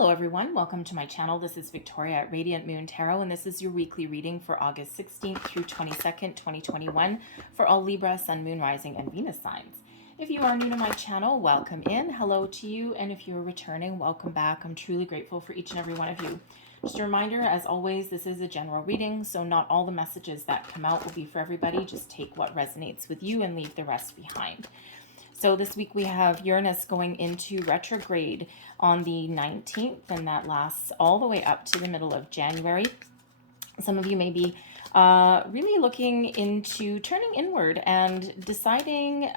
Hello everyone, welcome to my channel. This is Victoria at Radiant Moon Tarot, and this is your weekly reading for August 16th through 22nd, 2021 for all Libra, Sun, Moon, Rising, and Venus signs. If you are new to my channel, welcome in. Hello to you, and if you're returning, welcome back. I'm truly grateful for each and every one of you. Just a reminder, as always, this is a general reading, so not all the messages that come out will be for everybody. Just take what resonates with you and leave the rest behind. So this week we have Uranus going into retrograde on the 19th, and that lasts all the way up to the middle of January. Some of you may be really looking into turning inward and deciding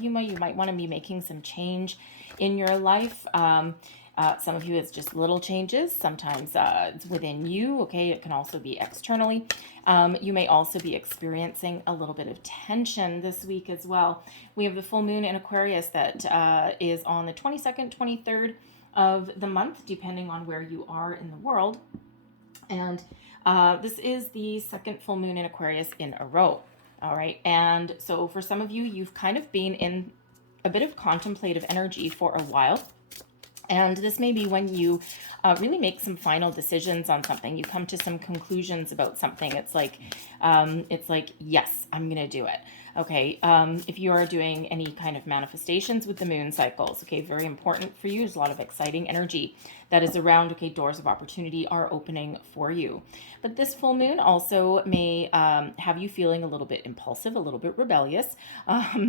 you might want to be making some change in your life. Some of you, it's just little changes. Sometimes it's within you. Okay, it can also be externally. You may also be experiencing a little bit of tension this week as well. We have the full moon in Aquarius that is on the 22nd, 23rd of the month, depending on where you are in the world. And this is the second full moon in Aquarius in a row. All right. And so for some of you, you've kind of been in a bit of contemplative energy for a while. And this may be when you really make some final decisions on something. You come to some conclusions about something. It's like, yes, I'm going to do it. Okay. If you are doing any kind of manifestations with the moon cycles, okay, very important for you. There's a lot of exciting energy that is around. Okay, doors of opportunity are opening for you. But this full moon also may have you feeling a little bit impulsive, a little bit rebellious.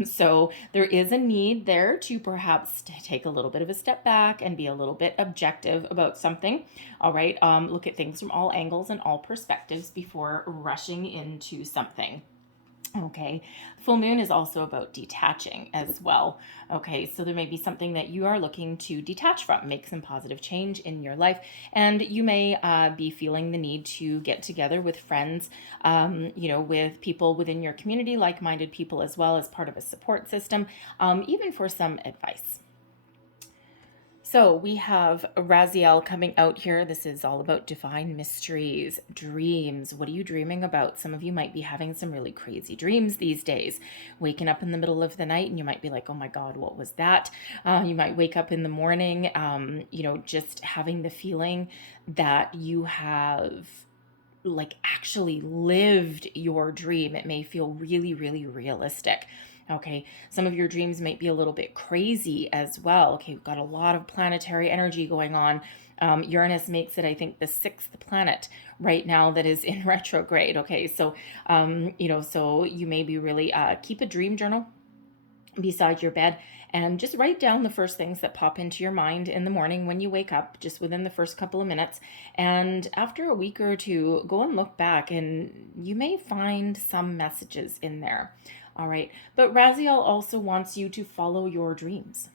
So there is a need there to perhaps take a little bit of a step back and be a little bit objective about something. All right. Look at things from all angles and all perspectives before rushing into something. Okay, full moon is also about detaching as well. Okay, so there may be something that you are looking to detach from, make some positive change in your life, and you may be feeling the need to get together with friends, with people within your community, like-minded people as well, as part of a support system, even for some advice. So we have Raziel coming out here. This is all about divine mysteries, dreams. What are you dreaming about? Some of you might be having some really crazy dreams these days. Waking up in the middle of the night and you might be like, oh my God, what was that? You might wake up in the morning, just having the feeling that you have actually lived your dream. It may feel really, really realistic. Okay, some of your dreams might be a little bit crazy as well. Okay, we've got a lot of planetary energy going on. Uranus makes it, I think, the 6th planet right now that is in retrograde. Okay, so, so you may be really, keep a dream journal beside your bed and just write down the first things that pop into your mind in the morning when you wake up, just within the first couple of minutes. And after a week or two, go and look back and you may find some messages in there. All right. But Raziel also wants you to follow your dreams,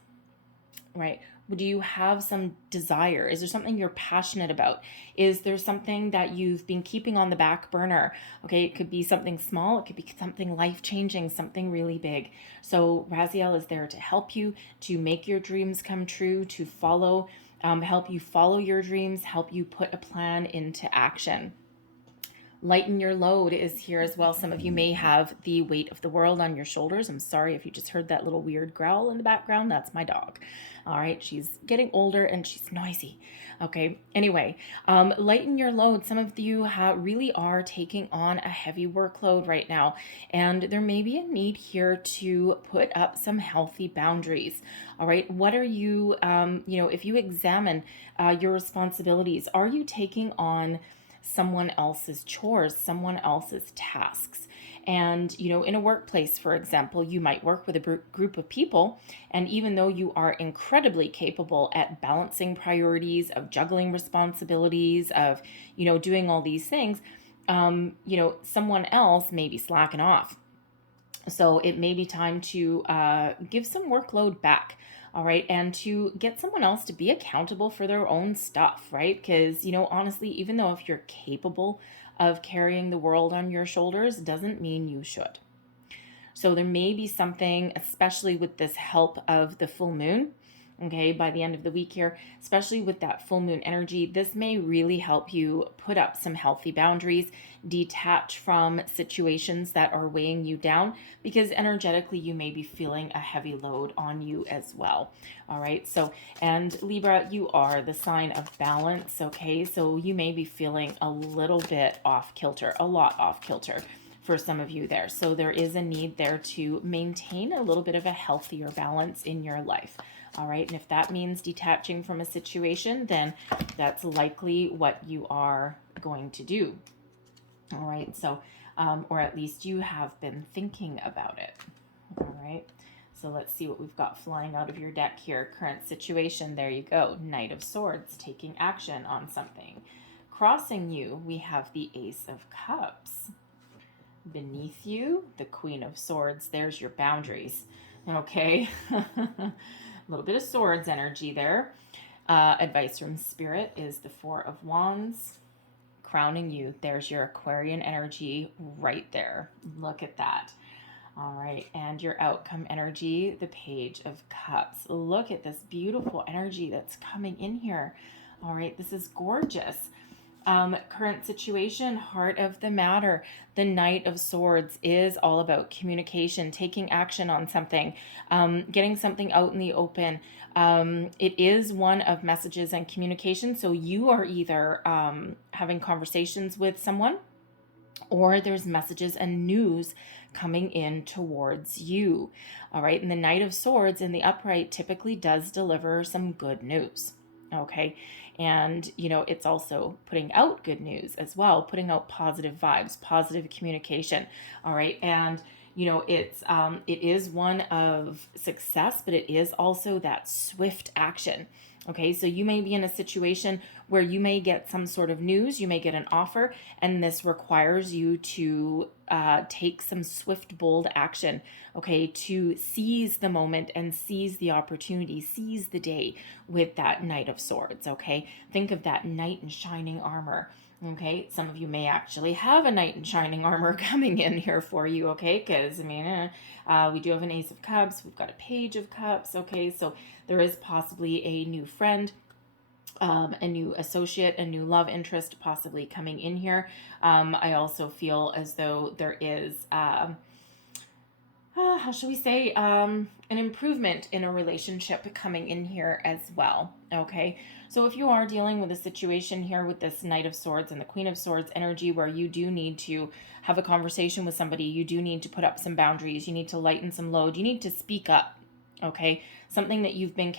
right? Do you have some desire? Is there something you're passionate about? Is there something that you've been keeping on the back burner? Okay, it could be something small. It could be something life-changing, something really big. So Raziel is there to help you, to make your dreams come true, to follow, help you follow your dreams, help you put a plan into action. Lighten your load is here as well. Some of you may have the weight of the world on your shoulders. I'm sorry if you just heard that little weird growl in the background. That's my dog. All right. She's getting older and she's noisy. Okay. Anyway, lighten your load. Some of you really are taking on a heavy workload right now. And there may be a need here to put up some healthy boundaries. All right. What are you, if you examine your responsibilities, are you taking on someone else's chores, someone else's tasks? And, in a workplace, for example, you might work with a group of people. And even though you are incredibly capable at balancing priorities, of juggling responsibilities, of, doing all these things, someone else may be slacking off. So it may be time to give some workload back. All right. And to get someone else to be accountable for their own stuff, right? Because, honestly, even though if you're capable of carrying the world on your shoulders, doesn't mean you should. So there may be something, especially with this help of the full moon, Okay, by the end of the week here, especially with that full moon energy, this may really help you put up some healthy boundaries, detach from situations that are weighing you down, because energetically you may be feeling a heavy load on you as well. All right, so, and Libra, you are the sign of balance. Okay, so you may be feeling a little bit off kilter, a lot off kilter for some of you there. So there is a need there to maintain a little bit of a healthier balance in your life. All right, and if that means detaching from a situation, then that's likely what you are going to do. All right, so, or at least you have been thinking about it. All right, so let's see what we've got flying out of your deck here. Current situation, there you go. Knight of Swords, taking action on something. Crossing you, we have the Ace of Cups. Beneath you, the Queen of Swords. There's your boundaries. Okay. A little bit of swords energy there. Advice from Spirit is the Four of Wands. Crowning you, there's your Aquarian energy right there. Look at that. All right, and your outcome energy, the Page of Cups. Look at this beautiful energy that's coming in here. All right, this is gorgeous. Current situation, heart of the matter. The Knight of Swords is all about communication, taking action on something, getting something out in the open. It is one of messages and communication. So you are either having conversations with someone, or there's messages and news coming in towards you. All right. And the Knight of Swords in the upright typically does deliver some good news. Okay. And, you know, it's also putting out good news as well, putting out positive vibes, positive communication. All right. And, you know, it is one of success, but it is also that swift action. Okay, so you may be in a situation where you may get some sort of news, you may get an offer, and this requires you to take some swift, bold action, okay, to seize the moment and seize the opportunity, seize the day with that Knight of Swords, okay? Think of that knight in shining armor. Okay, some of you may actually have a knight in shining armor coming in here for you, okay? Because, I mean, we do have an Ace of Cups, we've got a Page of Cups, okay? So there is possibly a new friend, a new associate, a new love interest possibly coming in here. I also feel as though there is, how shall we say, an improvement in a relationship coming in here as well, okay? So if you are dealing with a situation here with this Knight of Swords and the Queen of Swords energy where you do need to have a conversation with somebody, you do need to put up some boundaries, you need to lighten some load, you need to speak up, okay? Something that you've been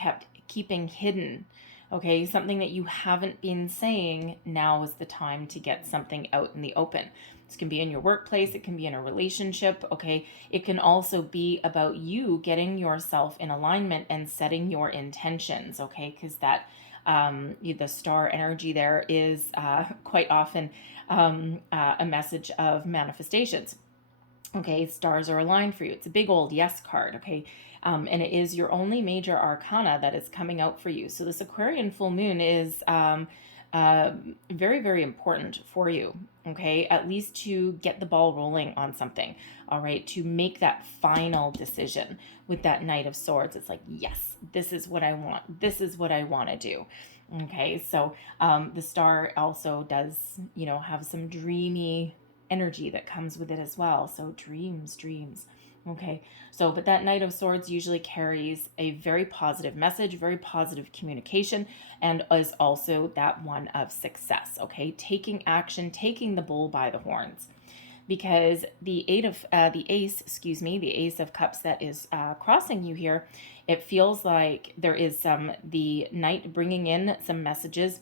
keeping hidden, okay? Something that you haven't been saying, now is the time to get something out in the open. This can be in your workplace, it can be in a relationship, okay? It can also be about you getting yourself in alignment and setting your intentions, okay? Because that the star energy there is quite often a message of manifestations. Okay, stars are aligned for you. It's a big old yes card, okay? And it is your only major arcana that is coming out for you. So this Aquarian full moon is very, very important for you, okay? At least to get the ball rolling on something, all right? To make that final decision with that Knight of Swords. It's like, yes, this is what I want. This is what I want to do. Okay, so the star also does, you know, have some dreamy energy that comes with it as well. So dreams. Okay, so but that Knight of Swords usually carries a very positive message, very positive communication, and is also that one of success. Okay, taking action, taking the bull by the horns. Because the Ace of Cups that is crossing you here, it feels like there is the Knight bringing in some messages,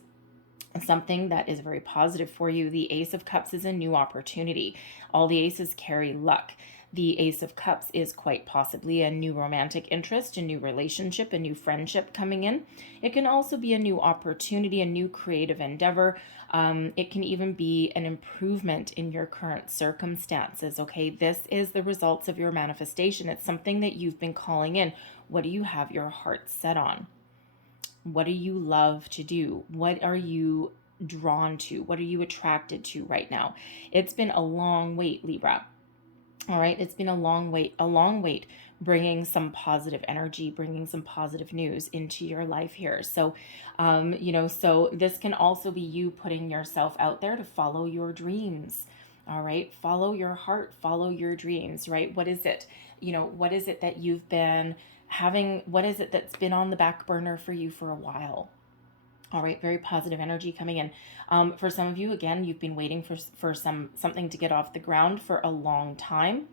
something that is very positive for you. The Ace of Cups is a new opportunity. All the aces carry luck. The Ace of Cups is quite possibly a new romantic interest, a new relationship, a new friendship coming in. It can also be a new opportunity, a new creative endeavor. It can even be an improvement in your current circumstances, okay? This is the results of your manifestation. It's something that you've been calling in. What do you have your heart set on? What do you love to do? What are you drawn to? What are you attracted to right now? It's been a long wait, Libra. All right, it's been a long wait, bringing some positive energy, bringing some positive news into your life here. So, so this can also be you putting yourself out there to follow your dreams. All right, follow your heart, follow your dreams, right? What is it? What is it that you've been having? What is it that's been on the back burner for you for a while? All right, very positive energy coming in. For some of you, again, you've been waiting for something to get off the ground for a long time.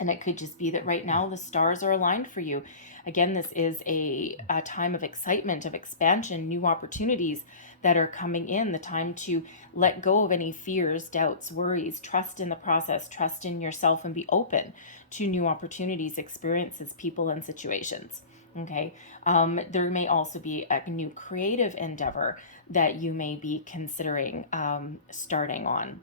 And it could just be that right now the stars are aligned for you. Again, this is a time of excitement, of expansion, new opportunities that are coming in, the time to let go of any fears, doubts, worries, trust in the process, trust in yourself, and be open to new opportunities, experiences, people, and situations. Okay. There may also be a new creative endeavor that you may be considering starting on.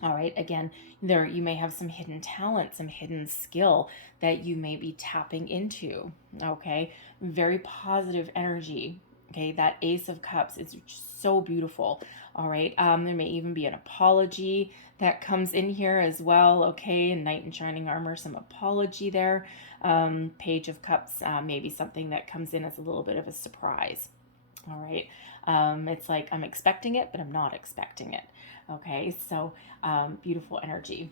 All right, again, there you may have some hidden talent, some hidden skill that you may be tapping into. Okay, very positive energy. Okay, that Ace of Cups is just so beautiful. All right, there may even be an apology that comes in here as well. Okay, Knight in Shining Armor, some apology there. Page of Cups, maybe something that comes in as a little bit of a surprise. All right, it's like I'm expecting it, but I'm not expecting it. Okay, so beautiful energy.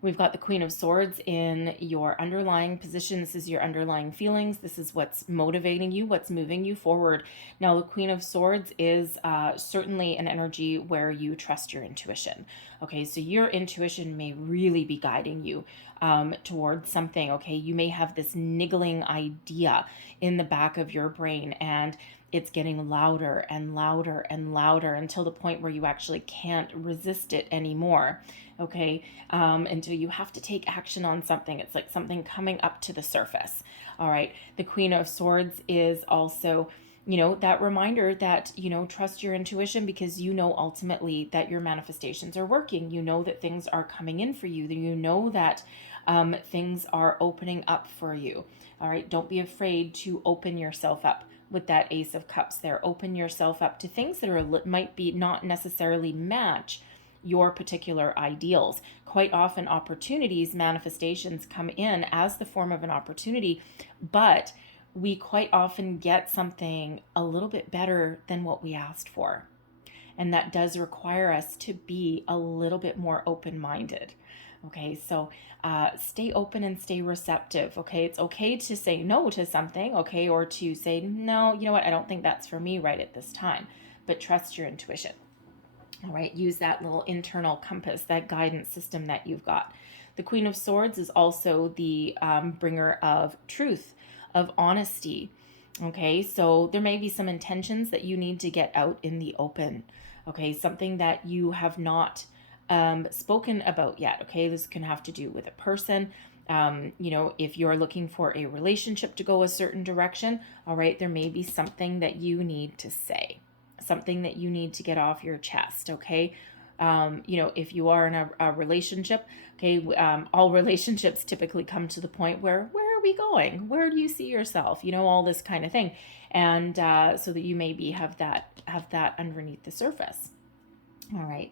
We've got the Queen of Swords in your underlying position. This is your underlying feelings. This is what's motivating you, what's moving you forward. Now, the Queen of Swords is certainly an energy where you trust your intuition. Okay, so your intuition may really be guiding you towards something. Okay, you may have this niggling idea in the back of your brain, and it's getting louder and louder and louder until the point where you actually can't resist it anymore. Okay, until you have to take action on something. It's like something coming up to the surface. All right, the Queen of Swords is also, that reminder that, trust your intuition, because ultimately that your manifestations are working. You know that things are coming in for you. You know that things are opening up for you. All right, don't be afraid to open yourself up with that Ace of Cups there. Open yourself up to things that might be not necessarily match your particular ideals. Quite often opportunities, manifestations come in as the form of an opportunity, but we quite often get something a little bit better than what we asked for. And that does require us to be a little bit more open-minded. Okay, so stay open and stay receptive. Okay, it's okay to say no to something, okay, or to say, no, you know what, I don't think that's for me right at this time, but trust your intuition. All right, use that little internal compass, that guidance system that you've got. The Queen of Swords is also the bringer of truth, of honesty. Okay, so there may be some intentions that you need to get out in the open. Okay, something that you have not spoken about yet. Okay, this can have to do with a person. If you're looking for a relationship to go a certain direction, all right, there may be something that you need to say, something that you need to get off your chest. Okay, if you are in a relationship, okay, all relationships typically come to the point where are we going? Where do you see yourself? All this kind of thing, and so that you maybe have that underneath the surface. All right.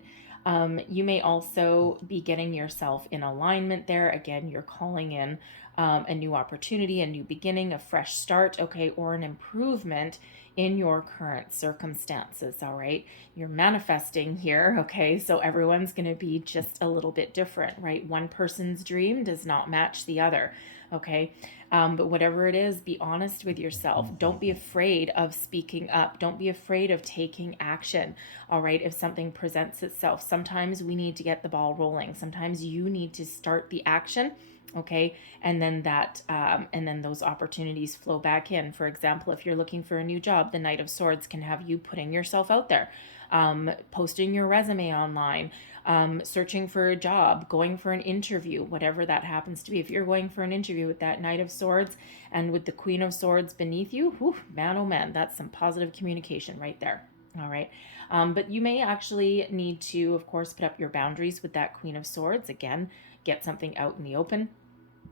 You may also be getting yourself in alignment there. Again, you're calling in a new opportunity, a new beginning, a fresh start, okay, or an improvement in your current circumstances. All right, you're manifesting here. Okay, so everyone's going to be just a little bit different, right? One person's dream does not match the other. Okay, but whatever it is, be honest with yourself. Don't be afraid of speaking up. Don't be afraid of taking action. All right, if something presents itself, sometimes we need to get the ball rolling. Sometimes you need to start the action. Okay, and then those opportunities flow back in. For example, if you're looking for a new job, the Knight of Swords can have you putting yourself out there, posting your resume online, searching for a job, going for an interview, whatever that happens to be. If you're going for an interview with that Knight of Swords and with the Queen of Swords beneath you, whew, man, oh man, that's some positive communication right there. All right. But you may actually need to, of course, put up your boundaries with that Queen of Swords. Again, get something out in the open.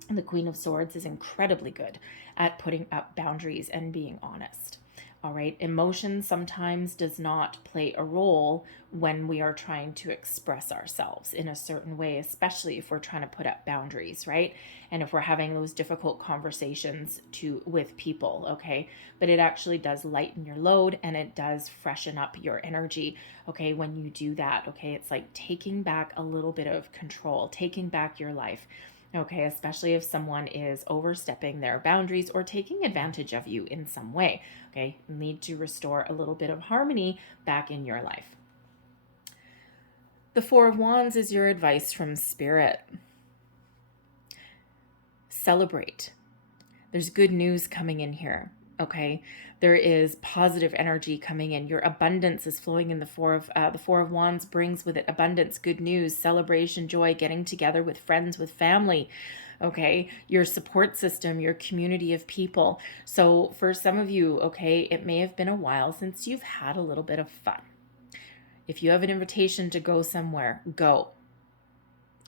And the Queen of Swords is incredibly good at putting up boundaries and being honest. All right. Emotion sometimes does not play a role when we are trying to express ourselves in a certain way, especially if we're trying to put up boundaries, right? And if we're having those difficult conversations with people, okay? But it actually does lighten your load and it does freshen up your energy, okay, when you do that, okay? It's like taking back a little bit of control, taking back your life. Okay, especially if someone is overstepping their boundaries or taking advantage of you in some way. Okay, you need to restore a little bit of harmony back in your life. The Four of Wands is your advice from Spirit. Celebrate. There's good news coming in here. Okay, there is positive energy coming in. Your abundance is flowing in. The Four of Wands brings with it abundance, good news, celebration, joy, getting together with friends, with family. Okay, your support system, your community of people. So for some of you, okay, it may have been a while since you've had a little bit of fun. If you have an invitation to go somewhere, go.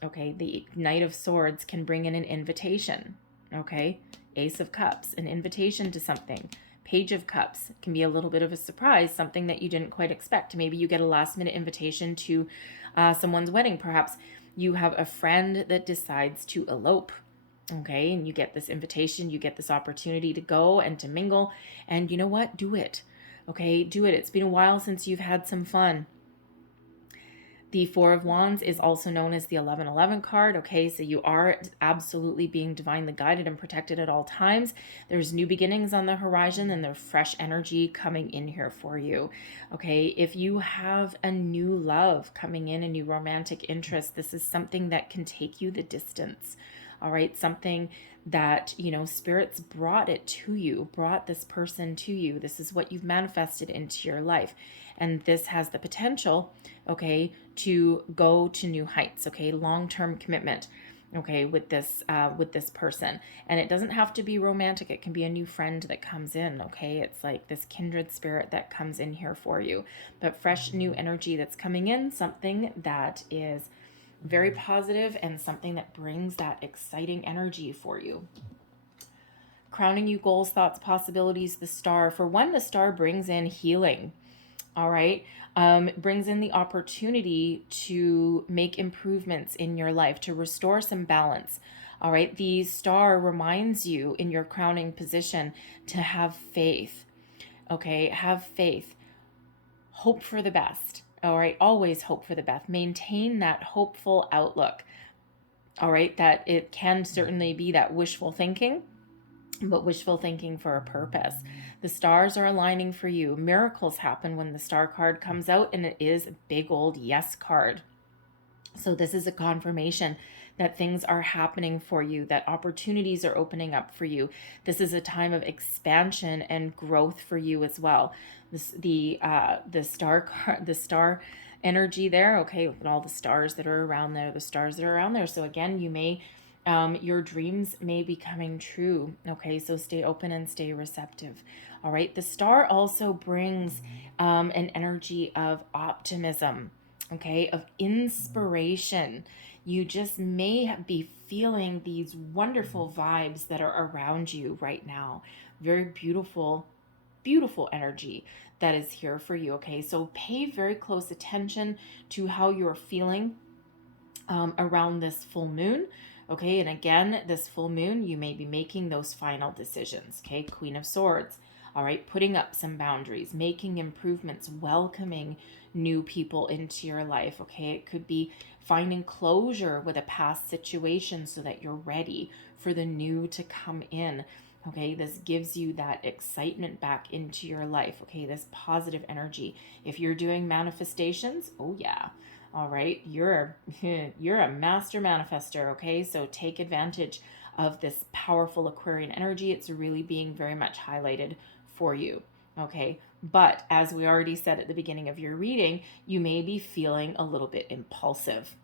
Okay, the Knight of Swords can bring in an invitation. Okay, Ace of Cups, an invitation to something. Page of Cups can be a little bit of a surprise, something that you didn't quite expect. Maybe you get a last minute invitation to someone's wedding. Perhaps you have a friend that decides to elope. Okay, and you get this invitation, you get this opportunity to go and to mingle. And you know what? Do it. Okay, do it. It's been a while since you've had some fun. The Four of Wands is also known as the 1111 card. Okay, so you are absolutely being divinely guided and protected at all times. There's new beginnings on the horizon and there's fresh energy coming in here for you. Okay, if you have a new love coming in, a new romantic interest, this is something that can take you the distance. All right, something that, you know, spirits brought it to you, brought this person to you. This is what you've manifested into your life. And this has the potential, okay, to go to new heights, okay, long-term commitment, okay, with this person. And it doesn't have to be romantic. It can be a new friend that comes in, okay? It's like this kindred spirit that comes in here for you. But fresh new energy that's coming in, something that is very positive and something that brings that exciting energy for you. Crowning you, goals, thoughts, possibilities, the Star. For one, the Star brings in healing. All right. Brings in the opportunity to make improvements in your life, to restore some balance. All right. The Star reminds you in your crowning position to have faith. Okay. Have faith. Hope for the best. All right. Always hope for the best. Maintain that hopeful outlook. All right. That it can certainly be that wishful thinking, but wishful thinking for a purpose. The stars are aligning for you. Miracles happen when the Star card comes out, and it is a big old yes card. So this is a confirmation that things are happening for you, that opportunities are opening up for you. This is a time of expansion and growth for you as well. The star energy there, okay, with all the stars that are around there, the stars that are around there. So again, you may your dreams may be coming true. Okay, so stay open and stay receptive. All right, the Star also brings an energy of optimism, okay, of inspiration. You just may be feeling these wonderful vibes that are around you right now. Very beautiful, beautiful energy that is here for you. Okay, so pay very close attention to how you're feeling around this full moon. Okay, and again, this full moon, you may be making those final decisions. Okay, Queen of Swords. All right, putting up some boundaries, making improvements, welcoming new people into your life. Okay, it could be finding closure with a past situation so that you're ready for the new to come in. Okay, this gives you that excitement back into your life. Okay, this positive energy. If you're doing manifestations, oh yeah. All right, you're a master manifester, okay? So take advantage of this powerful Aquarian energy. It's really being very much highlighted for you, okay? But as we already said at the beginning of your reading, you may be feeling a little bit impulsive.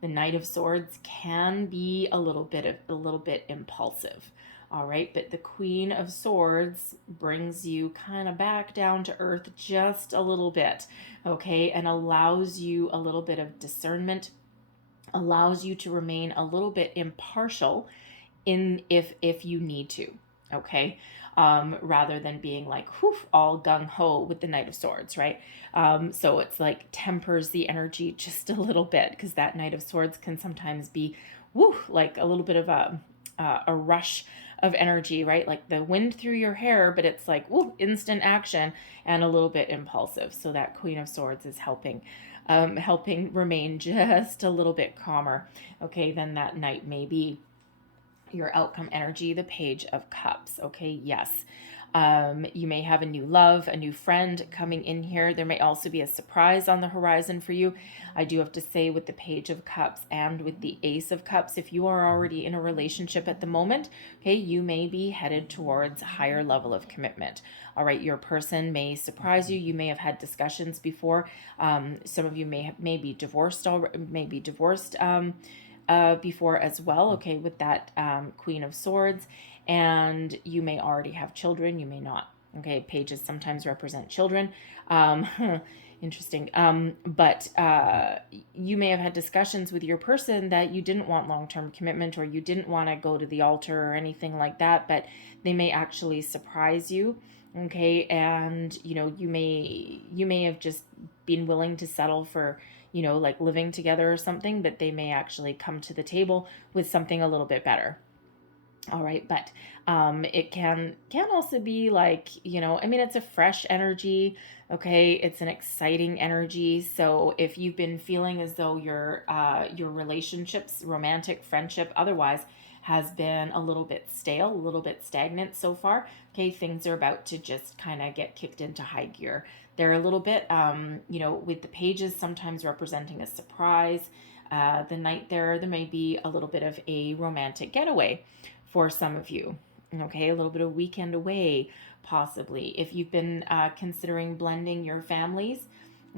The Knight of Swords can be a little bit impulsive. All right, but the Queen of Swords brings you kind of back down to earth just a little bit, okay, and allows you a little bit of discernment, allows you to remain a little bit impartial if you need to, okay. rather than being like, whew, all gung-ho with the Knight of Swords, right? So it's like tempers the energy just a little bit, because that Knight of Swords can sometimes be, woo, like a little bit of a rush of energy, right? Like the wind through your hair, but it's like, woo, instant action and a little bit impulsive. So that Queen of Swords is helping remain just a little bit calmer. Okay, then that Knight may be your outcome energy, the Page of Cups. Okay, yes. You may have a new love, a new friend coming in here. There may also be a surprise on the horizon for you. I do have to say, with the Page of Cups and with the Ace of Cups, if you are already in a relationship at the moment, okay, you may be headed towards a higher level of commitment. All right, your person may surprise you. You may have had discussions before. Some of you may be divorced already, before as well, okay, with that Queen of Swords, and you may already have children, you may not. Okay, pages sometimes represent children. Interesting. But you may have had discussions with your person that you didn't want long-term commitment, or you didn't want to go to the altar or anything like that, but they may actually surprise you. Okay, and you may have just been willing to settle for like living together or something, but they may actually come to the table with something a little bit better. All right, but it can also be like, I mean, it's a fresh energy. Okay, it's an exciting energy. So if you've been feeling as though your relationships, romantic, friendship, otherwise, has been a little bit stale, a little bit stagnant so far, okay, things are about to just kind of get kicked into high gear. They're a little bit, with the pages sometimes representing a surprise. The Knight there may be a little bit of a romantic getaway for some of you. Okay, a little bit of weekend away, possibly. If you've been considering blending your families,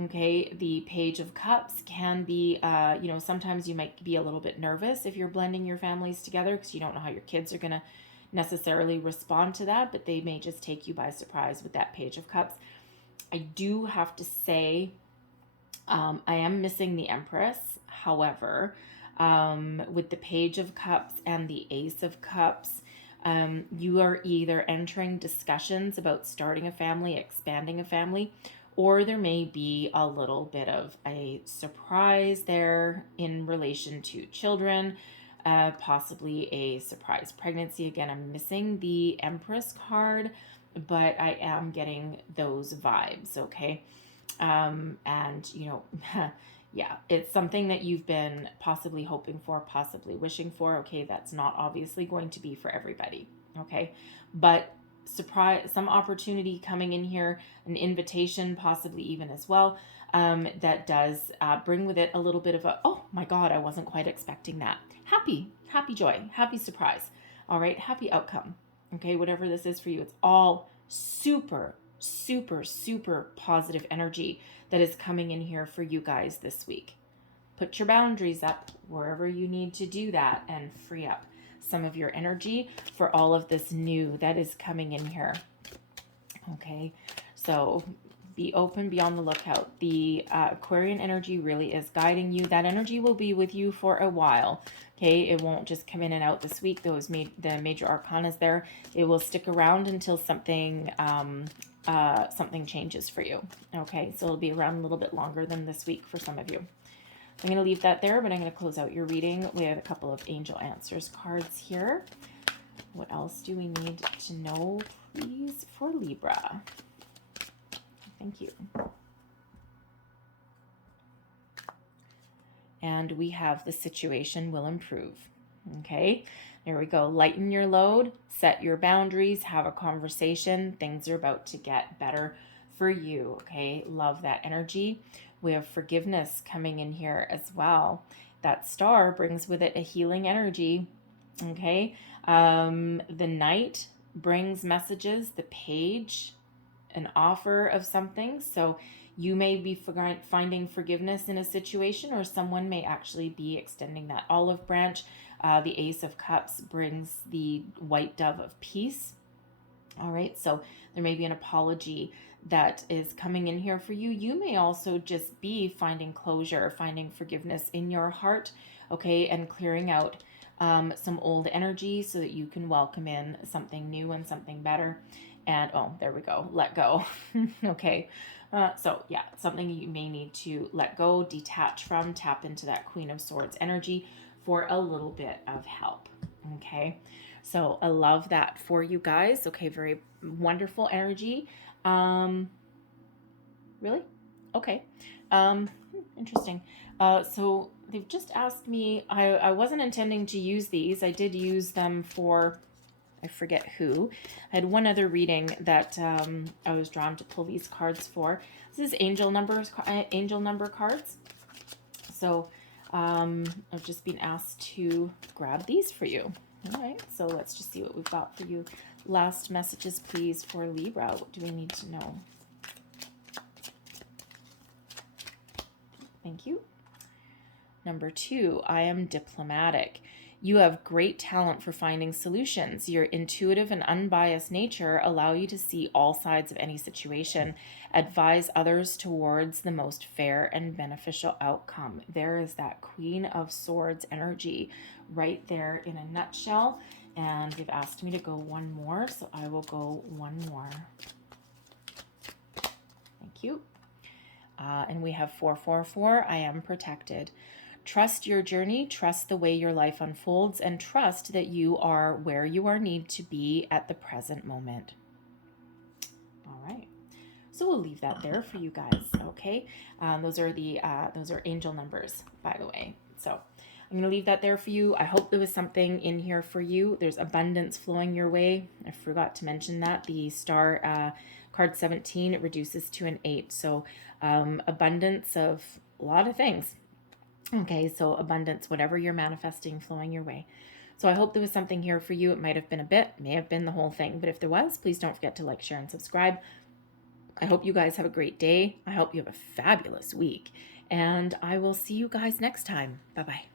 okay, the Page of Cups can be, sometimes you might be a little bit nervous if you're blending your families together, because you don't know how your kids are going to necessarily respond to that, but they may just take you by surprise with that Page of Cups. I do have to say, I am missing the Empress. However, with the Page of Cups and the Ace of Cups, you are either entering discussions about starting a family, expanding a family, or there may be a little bit of a surprise there in relation to children, possibly a surprise pregnancy. Again, I'm missing the Empress card, but I am getting those vibes, okay? And, yeah, it's something that you've been possibly hoping for, possibly wishing for, okay? That's not obviously going to be for everybody, okay? But surprise, some opportunity coming in here, an invitation possibly even as well, that does bring with it a little bit of a, oh my God, I wasn't quite expecting that. Happy joy, happy surprise, all right? Happy outcome, okay? Whatever this is for you, it's all super positive energy that is coming in here for you guys this week. Put your boundaries up wherever you need to do that and free up some of your energy for all of this new that is coming in here. Okay, so be open, be on the lookout. The Aquarian energy really is guiding you. That energy will be with you for a while. Okay, it won't just come in and out this week. The major arcana is there. It will stick around until something changes for you. Okay, so it'll be around a little bit longer than this week for some of you. I'm going to leave that there, but I'm going to close out your reading. We have a couple of angel answers cards here. What else do we need to know, please, for Libra? Thank you. And we have the situation will improve. Okay, there we go. Lighten your load, set your boundaries, have a conversation. Things are about to get better for you. Okay, love that energy. We have forgiveness coming in here as well. That star brings with it a healing energy. Okay, the Knight brings messages. The Page, an offer of something. So you may be finding forgiveness in a situation, or someone may actually be extending that olive branch. The Ace of Cups brings the white dove of peace. All right, so there may be an apology that is coming in here for you. You may also just be finding closure, finding forgiveness in your heart, okay, and clearing out some old energy so that you can welcome in something new and something better. And oh, there we go, let go. Okay. So yeah, something you may need to let go, detach from, tap into that Queen of Swords energy for a little bit of help. Okay. So I love that for you guys. Okay. Very wonderful energy. Really? Okay. Interesting. So they've just asked me, I wasn't intending to use these. I did use them for, I forget who. I had one other reading that I was drawn to pull these cards for. This is angel number cards. So I've just been asked to grab these for you. All right, so let's just see what we've got for you. Last messages, please, for Libra. What do we need to know? Thank you. Number 2, I am diplomatic. You have great talent for finding solutions. Your intuitive and unbiased nature allow you to see all sides of any situation. Advise others towards the most fair and beneficial outcome. There is that Queen of Swords energy right there in a nutshell. And they've asked me to go one more, so I will go one more. Thank you. And we have 444, I am protected. Trust your journey, trust the way your life unfolds, and trust that you are where you are need to be at the present moment. All right. So we'll leave that there for you guys, okay? Those are angel numbers, by the way. So I'm going to leave that there for you. I hope there was something in here for you. There's abundance flowing your way. I forgot to mention that. The star card 17, it reduces to an 8. So abundance of a lot of things. Okay, so abundance, whatever you're manifesting, flowing your way. So I hope there was something here for you. It might have been a bit, may have been the whole thing. But if there was, please don't forget to like, share, and subscribe. I hope you guys have a great day. I hope you have a fabulous week. And I will see you guys next time. Bye-bye.